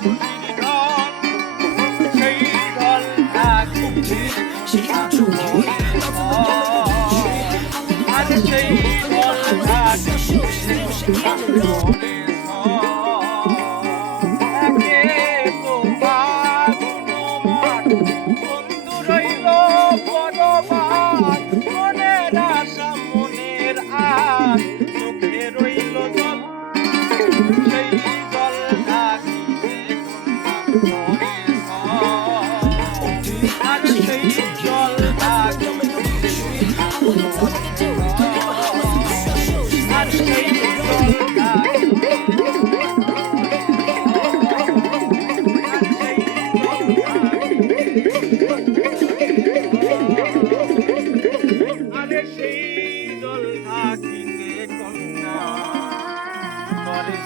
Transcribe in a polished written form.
খুশির ঢল, সেই ঢল থাকিতে আর সেই ঢল থাকিতে একে তোমার গুণমান বন্ধু রইল পরবান, মনের আশা মনের আর চোখে রইল জল, সেই জল থাকিতে আর সেই জল থাকিতে আর সেই জল থাকিতে আরে সেই জল থাকিতে কন্যা করে